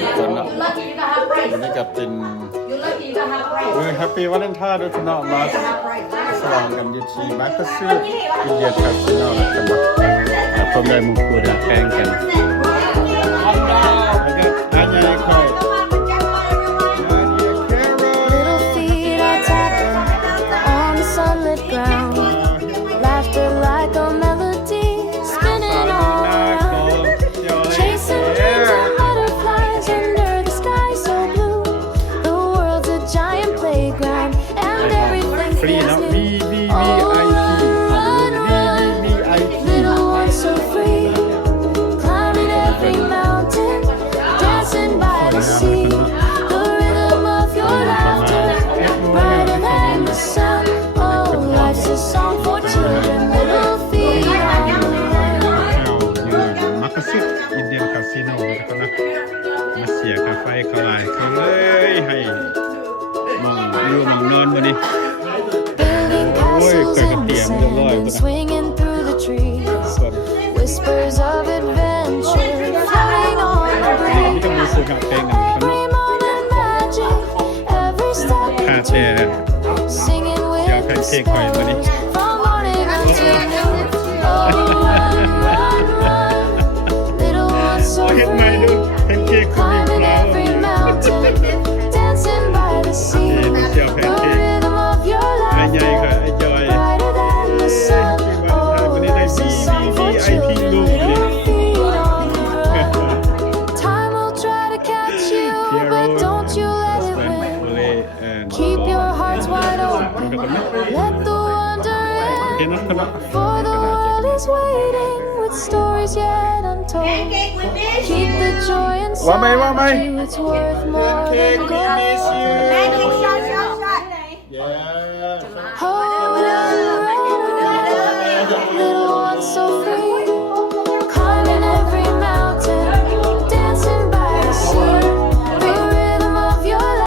ทุกคนเนาะวันนี้ก็เป็นHappy Valentine ด้วยพี่น้องมาสลองกันอยู่ที่มาร์คซีอินเดียคาสิโนกันบ่พร้อมได้มุกคูดแข่งกันแล้วก็อันใหญ่ค่อยLittle feet are tapping on the sunlit ground. Laughter like a melody spinning all around. Chasing dreams and butterflies under the sky so blue. The world's a giant playground and everything feels new. Oh, run, run, little ones so free. Climbing every mountain, dancing by the sea.The rhythm of your laughter, brighter than the sun. Oh, life's a song for children, little feet on the run. อยู่มักซิอินเดียนคาสิโนนะครับนะมาเสียค่าไฟเขาหลายเขาเลยให้มองอยู่มองนอนมื้อนี้ Building castles in the sand, swinging through the trees. Whispers of adventure, floating on the ไม่ต้องมี breeze. ซื้อกับเพลงกัน Every moment magic, every step ค่า a แชร์ tune. Singing with the stars, from morning until noon. Oh, run, run, run, little ones so เห็นไหม free. ดูเพนเค้กคุณมี Climbing ฟลาว every mountain, dancing by the sea. The rhythm of your ไอ้ใหญ่ laughter, ค่ะไอ้จอย brighter than the sun. Oh, life's a song for children, little feet on the run. Time will try to catch you, but don't you let it win. Keep your hearts wide open, let the wonder in. For the world is waiting with stories yet untold. Keep the joy inside you, it's worth more than gold.